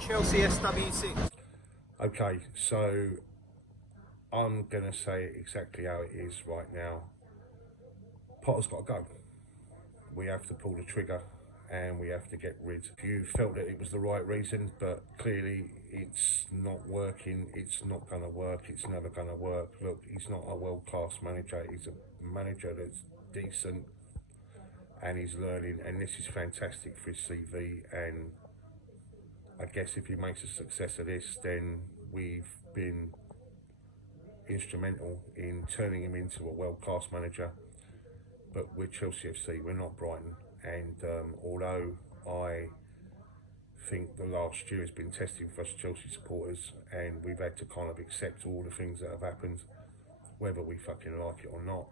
Chelsea SWC. Okay, so I'm going to say it exactly how it is right now. Potter's got to go. We have to pull the trigger and we have to get rid. You felt that it was the right reason, but clearly it's not working. It's not going to work. It's never going to work. Look, he's not a world-class manager. He's a manager that's decent and he's learning, and this is fantastic for his CV. And I guess if he makes a success of this, then we've been instrumental in turning him into a world-class manager. But we're Chelsea FC, we're not Brighton. And although I think the last year has been testing for us Chelsea supporters, and we've had to kind of accept all the things that have happened, whether we fucking like it or not.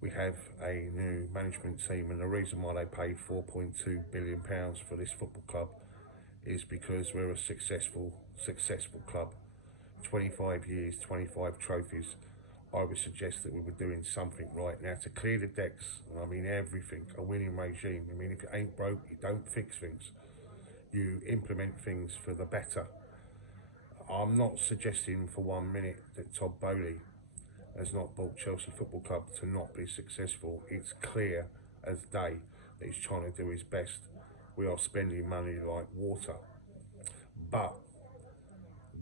We have a new management team, and the reason why they paid £4.2 billion for this football club is because we're a successful club. 25 years, 25 trophies. I would suggest that we were doing something right now to clear the decks. I mean, everything, a winning regime. I mean, if it ain't broke, you don't fix things. You implement things for the better. I'm not suggesting for 1 minute that Todd Boehly has not brought Chelsea Football Club to not be successful. It's clear as day that he's trying to do his best. We are spending money like water. But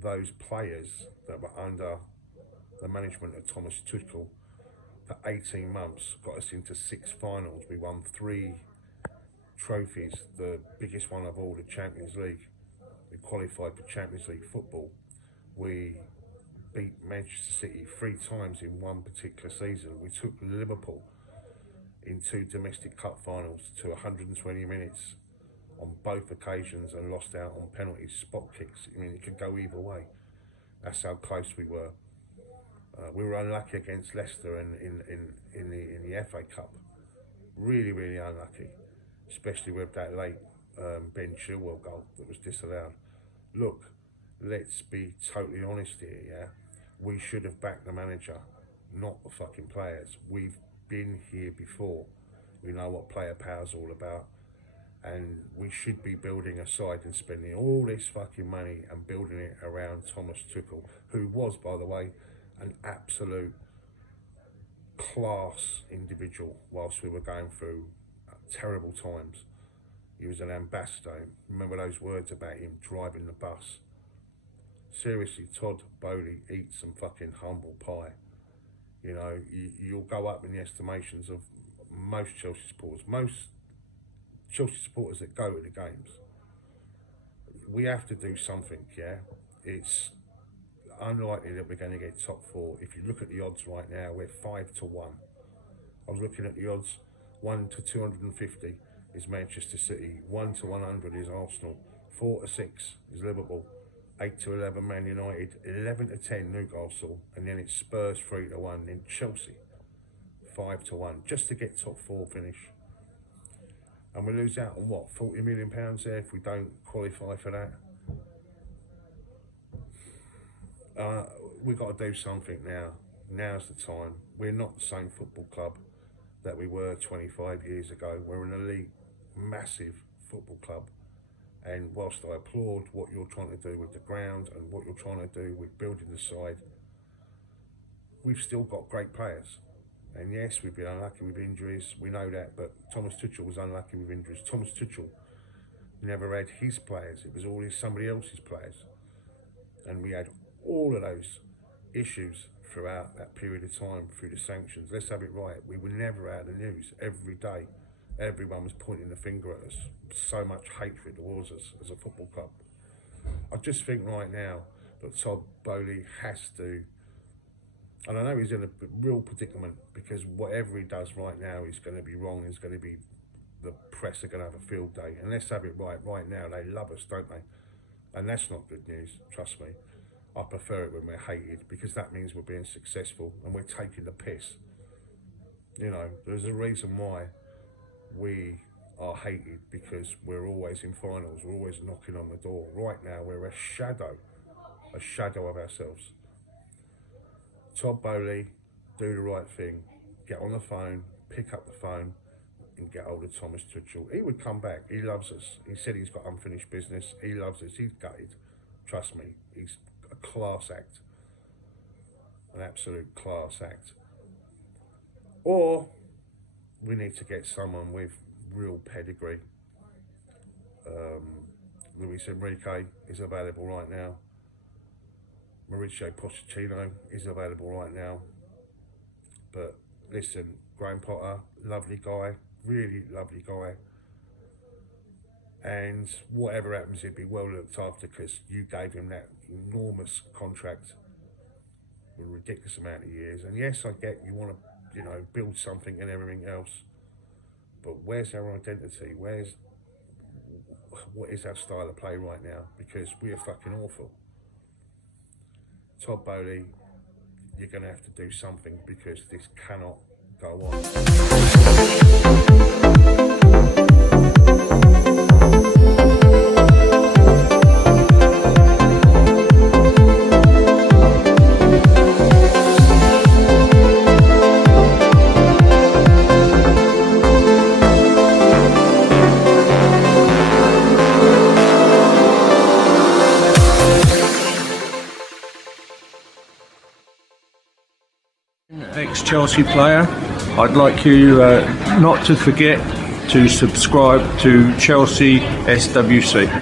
those players that were under the management of Thomas Tuchel for 18 months got us into 6 finals. We won 3 trophies, the biggest one of all, the Champions League. We qualified for Champions League football. We beat Manchester City 3 times in one particular season. We took Liverpool in 2 domestic cup finals to 120 minutes on both occasions and lost out on penalties, spot kicks. I mean, it could go either way. That's how close we were. We were unlucky against Leicester in the FA Cup. Really, really unlucky, especially with that late Ben Chilwell goal that was disallowed. Look, let's be totally honest here, yeah? We should have backed the manager, not the fucking players. We've been here before. We know what player power's all about. And we should be building a side and spending all this fucking money and building it around Thomas Tuchel, who was, by the way, an absolute class individual whilst we were going through terrible times. He was an ambassador. Remember those words about him driving the bus? Seriously, Todd Boehly eats some fucking humble pie. You know, you'll go up in the estimations of most Chelsea supporters. Most Chelsea supporters that go to the games. We have to do something, yeah? It's unlikely that we're going to get top 4. If you look at the odds right now, we're 5 to 1. I was looking at the odds. 1 to 250 is Manchester City. 1 to 100 is Arsenal. 4 to 6 is Liverpool. 8 to 11 Man United. 11 to 10 Newcastle. And then it's Spurs 3 to 1. Then Chelsea 5 to 1. Just to get top 4 finish. And we lose out on what, £40 million there if we don't qualify for that. We've got to do something now. Now's the time. We're not the same football club that we were 25 years ago. We're an elite, massive football club. And whilst I applaud what you're trying to do with the ground and what you're trying to do with building the side, we've still got great players. And yes, we've been unlucky with injuries, we know that, but Thomas Tuchel was unlucky with injuries. Thomas Tuchel never had his players, it was always somebody else's players. And we had all of those issues throughout that period of time through the sanctions. Let's have it right, we were never out of the news. Every day, everyone was pointing the finger at us. So much hatred towards us as a football club. I just think right now that Todd Boehly has to, and I know he's in a real predicament because whatever he does right now is going to be wrong. It's going to be, the press are going to have a field day. And let's have it right now, they love us, don't they? And that's not good news, trust me. I prefer it when we're hated because that means we're being successful and we're taking the piss. You know, there's a reason why we are hated, because we're always in finals, we're always knocking on the door. Right now, we're a shadow of ourselves. Todd Boehly, do the right thing. Get on the phone, pick up the phone, and get hold of Thomas Tuchel. He would come back. He loves us. He said he's got unfinished business. He loves us. He's gutted. Trust me. He's a class act. An absolute class act. Or we need to get someone with real pedigree. Luis Enrique is available right now. Mauricio Pochettino is available right now. But listen, Graham Potter, lovely guy, really lovely guy. And whatever happens, he'd be well looked after because you gave him that enormous contract for a ridiculous amount of years. And yes, I get you want to, you know, build something and everything else. But where's our identity? What is our style of play right now? Because we are fucking awful. Todd Bowley, you're going to have to do something because this cannot go on. Ex-Chelsea player, I'd like you not to forget to subscribe to Chelsea SWC.